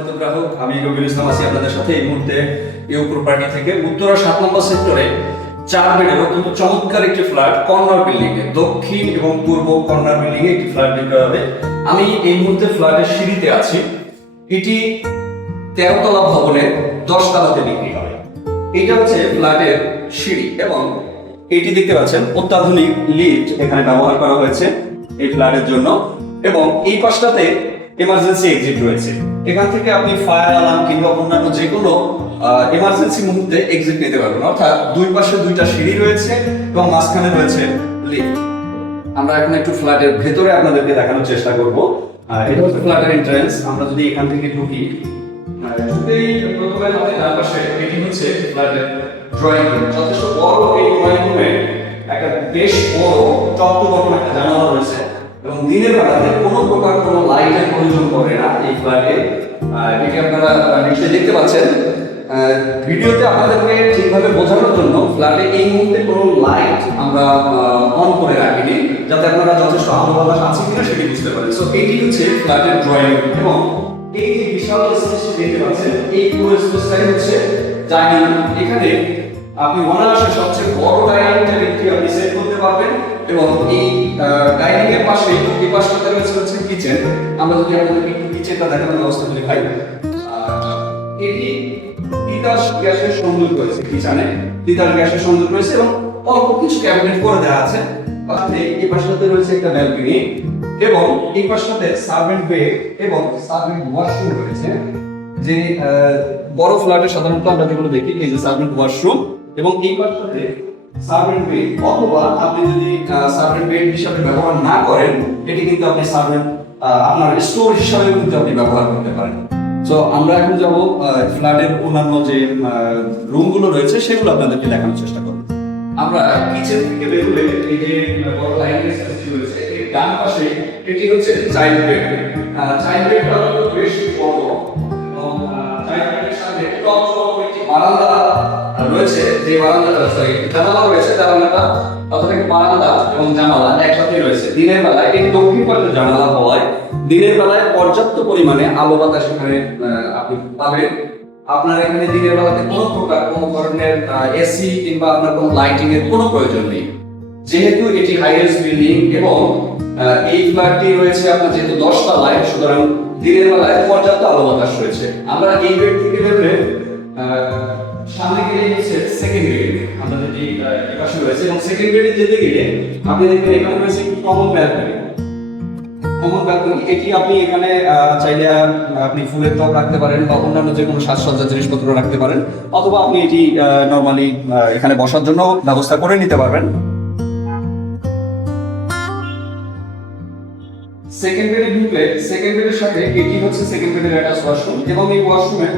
সম্মানিত গ্রাহক, আমি রবিউল ইসলাম আছি আপনাদের সাথে এই মুহূর্তে ইউ প্রপার্টি থেকে উত্তরা 7 নম্বর সেক্টরে 4 বেডের অত্যন্ত চমৎকার একটি ফ্ল্যাট কর্নার বিল্ডিং এ, দক্ষিণ এবং পূর্ব কর্নার বিল্ডিং এ একটি ফ্ল্যাট বিক্রয় হবে। আমি এই মুহূর্তে ফ্ল্যাটের সিঁড়িতে আছি। এটি 13 তলা ভবনের 10 তলাতে বিক্রি হবে। এটা হচ্ছে ফ্ল্যাটের সিঁড়ি এবং এটি দেখতে পাচ্ছেন অত্যাধুনিক লিফট এখানে ব্যবহার করা হয়েছে এই ফ্ল্যাটের জন্য এবং এই পাশটাতে এমার্জেন্সি এক্সিট রয়েছে। এখান থেকে আপনি ফায়ার অ্যালার্ম কিংবা অন্যান্য যে কোনো এমার্জেন্সি মুহূর্তে এক্সিট নিতে পারবেন। অর্থাৎ দুই পাশে দুইটা সিঁড়ি রয়েছে এবং মাঝখানে রয়েছে লিফট। আমরা এখন একটু ফ্ল্যাটের ভেতরে আপনাদেরকে দেখানোর চেষ্টা করব। এটা হচ্ছে ফ্ল্যাটের এন্ট্রান্স। আমরা যদি এখান থেকে ঢুকি, প্রথমে আমাদের ডান পাশে এটি হচ্ছে ফ্ল্যাটের ড্রয়িং রুম। যথেষ্ট বড় এই ড্রয়িং রুমে একটা বেশ বড় টপ-টু-বটম একটা জানালা রয়েছে এবং দিনের বেলাতে কোনো প্রকার কোনো লাইটের প্রয়োজন পড়ে না এই ফ্ল্যাটে। এটি আপনারা নিশ্চয়ই দেখতে পাচ্ছেন। ভিডিওতে আপনাদেরকে ঠিকভাবে বোঝানোর জন্য ফ্ল্যাটে এই মুহূর্তে কোনো লাইট আমরা অন করে রাখিনি, যাতে আপনারা যথেষ্ট আলো বাতাস আছে কিনা সেটি বুঝতে পারেন। সো এটি হচ্ছে ফ্ল্যাটের ড্রয়িং রুম এবং এই যে বিশাল স্পেস দেখতে পাচ্ছেন, এই পুরো স্পেসটাই হচ্ছে ডাইনিং রুম। এখানে আপনি অনায়াসে সবচেয়ে বড় ডাইনিং টেবিলটি আপনি সেট করতে পারবেন এবং এই ডাইনিং এর পাশে এই পাশটাতে রয়েছে কিচেন। আমরা যদি আপনাদেরকে একটু কিচেনটা দেখানোর ব্যবস্থা করি ভাই। এটি তিতাস গ্যাসের সংযোগ রয়েছে, কিচেনে তিতাস গ্যাসের সংযোগ রয়েছে এবং অল্প কিছু ক্যাবিনেট করে দেওয়া আছে। এই পাশটাতে রয়েছে একটা ব্যালকনি এবং এই পাশটাতে সার্ভেন্ট বেড এবং সার্ভেন্ট ওয়াশরুম রয়েছে। যে বড় ফ্ল্যাটে সাধারণত আমরা যেগুলো দেখি, এই যে সার্ভেন্ট ওয়াশরুম এবং এই পাশটাতে সার্ভেন্ট বেড, অথবা আপনি যদি সার্ভেন্ট বেড হিসাবে ব্যবহার না করেন, এটি কিন্তু আপনি সার্ভেন্ট আপনার স্টোর হিসাবে কিন্তু আপনি ব্যবহার করতে পারেন। সো আমরা এখন যাব ফ্ল্যাটের অন্যান্য যে রুমগুলো রয়েছে সেগুলো আপনাদেরকে দেখানোর চেষ্টা করব। আমরা কিচেন থেকে বের হয়ে এই যে বড় লাইনের স্পেস রয়েছে, এই ডান পাশে এটি হচ্ছে চাইল্ড বেড। চাইল্ড বেডটা বেশ বড় এবং চাইল্ড বেডের সাথে টপ একটি বারান্দা রয়েছে। যে বারান্দাটা জানালা রয়েছে, জানালাটা অর্থাৎ বারান্দা এবং জানালা একসাথে রয়েছে। দিনের বেলায় এই দক্ষিণ পাশের জানালা হওয়ায় দিনের বেলায় পর্যাপ্ত পরিমাণে আলো বাতাস এখানে আপনি পাবেন। আপনার এখানে দিনের বেলাতে কোনো প্রকার কোনো ধরনের এসি কিংবা আপনার কোনো লাইটিং এর কোনো প্রয়োজন নেই, যেহেতু এটি হাইরাইজ বিল্ডিং এবং এই ফ্ল্যাটটি রয়েছে আপনার যেহেতু 10 তলায়, সুতরাং দিনের বেলায় পর্যাপ্ত আলো বাতাস রয়েছে। আমরা এই বেড থেকে বেরোলে সামনে গেলে হচ্ছে সেকেন্ড বেড, আমরা যেটি পাশে রয়েছে এবং সেকেন্ড বেডে যেতে গেলে আপনি দেখবেন এখানে রয়েছে একটি কমন ব্যালকনি। কমন ব্যালকনি এটি আপনি এখানে চাইলে আপনি ফুলের টব রাখতে পারেন বা অন্যান্য যে কোনো সাজসজ্জার জিনিসপত্র রাখতে পারেন, অথবা আপনি এটি নরমালি এখানে বসার জন্য ব্যবস্থা করে নিতে পারবেন। সেকেন্ড বেডে ঢুকলে সেকেন্ড বেডের সাথে এটি হচ্ছে সেকেন্ড বেডের অ্যাটাচ ওয়াশরুম এবং এই ওয়াশরুমে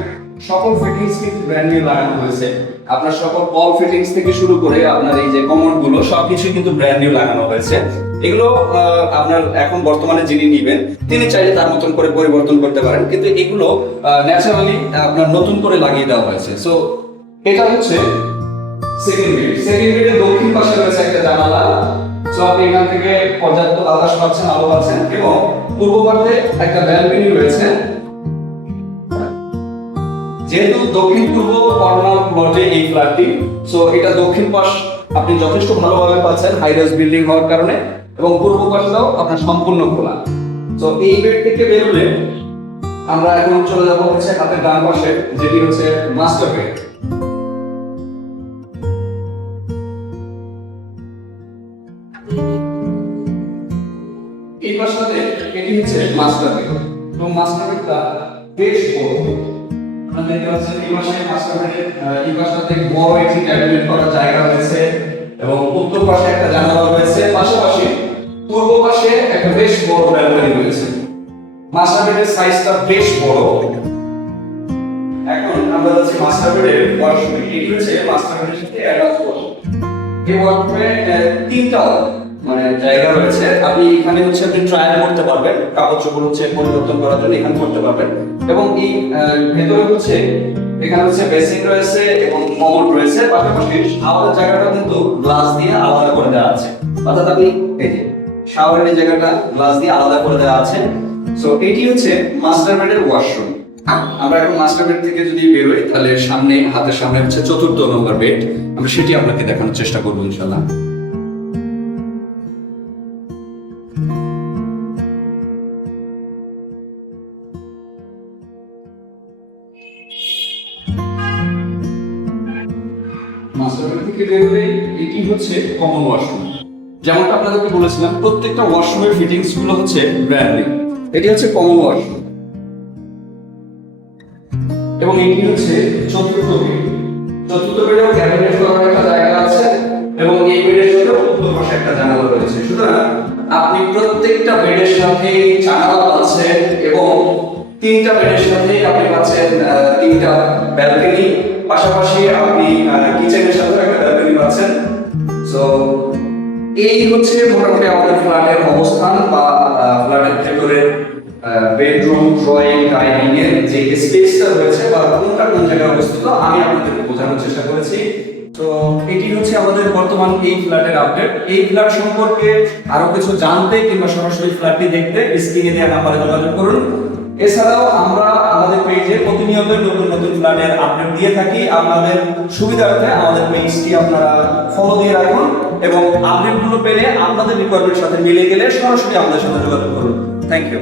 সকল ফিটিংস কিন্তু ব্র্যান্ড নিউ লাগানো হয়েছে। আপনার সকল ওয়াল ফিটিংস থেকে শুরু করে আপনার এই যে কমোড গুলো সবকিছু কিন্তু ব্র্যান্ড নিউ লাগানো হয়েছে। এগুলো আপনার এখন বর্তমানে যিনি নেবেন তিনি চাইলে তার মতন করে পরিবর্তন করতে পারেন, কিন্তু এগুলো ন্যাচারালি আপনার নতুন করে লাগিয়ে দেওয়া হয়েছে। সো এটা হচ্ছে সেকেন্ড বেড। সেকেন্ড বেডের দক্ষিণ পাশে রয়েছে একটা জানালা। সো আপনি এখান থেকে পর্যাপ্ত বাতাস পাচ্ছেন, আলো পাচ্ছেন এবং পূর্ব পাশে একটা ব্যালকনি রয়েছে। যেহেতু দক্ষিণ পূর্ব কর্নার প্লটে এই ফ্ল্যাটটি, সো এটা দক্ষিণ পাশ আপনি যথেষ্ট ভালোভাবে পাচ্ছেন হাইরাইজ বিল্ডিং হওয়ার কারণে এবং পূর্ব পাশটাও আপনার সম্পূর্ণ খোলা। সো এই বেড থেকে বের হলে আমরা এখন চলে যাব হচ্ছে হাতের ডান পাশে, যেটি হচ্ছে মাস্টার বেড। এই পাশটাতে এটি হচ্ছে মাস্টার বেড এবং মাস্টার বেডটা বেশ বড়। আপনারা দেখতে পাচ্ছেন এই পাশে মাস্টার বেডের এই পাশটাতে বড় একটি ক্যাবিনেট করার জায়গা রয়েছে এবং উত্তর পাশে একটা জানালা রয়েছে। পাশাপাশি পূর্ব পাশে একটা বেশ বড় ব্যালকনি রয়েছে। মাস্টার বেডের সাইজটা বেশ বড়। এখন আমরা যাচ্ছি মাস্টার বেডের ওয়াশরুমে। এটি হচ্ছে মাস্টার বেডের সাথে অ্যাটাচ ওয়াশরুম। এই ওয়াশরুমে তিনটা জায়গা রয়েছে। আপনি এখানে হচ্ছে আপনি ট্রায়াল করতে পারবেন, কাপড় চোপড় হচ্ছে পরিবর্তন করার জন্য এখানে করতে পারবেন এবং এই ভেতরে হচ্ছে এখানে হচ্ছে বেসিন রয়েছে এবং কমোড রয়েছে। পাশাপাশি শাওয়ারের জায়গাটা কিন্তু গ্লাস দিয়ে আলাদা করে দেওয়া আছে, অর্থাৎ আপনি এই যে শাওয়ারের জায়গাটা গ্লাস দিয়ে আলাদা করে দেওয়া আছে। সো এটি হচ্ছে মাস্টার বেডের ওয়াশরুম। আমরা এখন মাস্টার বেড থেকে যদি বেরোই তাহলে সামনে হাতের সামনে হচ্ছে 4র্থ নম্বর বেড, আমরা সেটি আপনাকে দেখানোর চেষ্টা করবো ইনশাআল্লাহ। মাস্টার বেড থেকে বেরোলে এটি হচ্ছে কমন ওয়াশরুম। যেমনটা আপনাদেরকে বলেছিলাম প্রত্যেকটা ওয়াশরুমের ফিটিংস গুলো হচ্ছে ব্র্যান্ড নিউ। এটি হচ্ছে কমন ওয়াশরুম এবং এটি হচ্ছে 4র্থ বেড। 4র্থ বেডেও ক্যাবিনেট করার একটা জায়গা আছে এবং এই বেডের সাথে উত্তর পাশে একটা জানালা রয়েছে। সুতরাং আপনি প্রত্যেকটা বেডের সাথে জানালা পাচ্ছেন এবং 3টা বেডের সাথে আপনি পাচ্ছেন 3টা ব্যালকনি, পাশাপাশি আপনি কিচেনের সাথে একটা ব্যালকনি পাচ্ছেন। সো এই হচ্ছে মোটামুটি আমাদের ফ্ল্যাটের অবস্থান বা ফ্ল্যাটের ভেতরে বেডরুম, ড্রয়িং, ডাইনিং এর যে স্পেসটা রয়েছে বা কোনটা কোন জায়গায় অবস্থিত আমি আপনাদেরকে বোঝানোর চেষ্টা করেছি। তো এটি হচ্ছে আমাদের বর্তমান এই ফ্ল্যাটের আপডেট। এই ফ্ল্যাট সম্পর্কে আরো কিছু জানতে কিংবা সরাসরি ফ্ল্যাটটি দেখতে স্ক্রিনে দেওয়া নাম্বারে যোগাযোগ করুন। এছাড়াও আমরা আমাদের পেজে প্রতিনিয়ত নতুন নতুন ফ্ল্যাটের আপডেট দিয়ে থাকি। আপনাদের সুবিধার্থে আমাদের পেজটি আপনারা ফলো দিয়ে রাখুন এবং আপডেটগুলো পেলে আপনাদের রিকোয়ারমেন্টের সাথে মিলে গেলে সরাসরি আমাদের সাথে যোগাযোগ করুন। Thank you.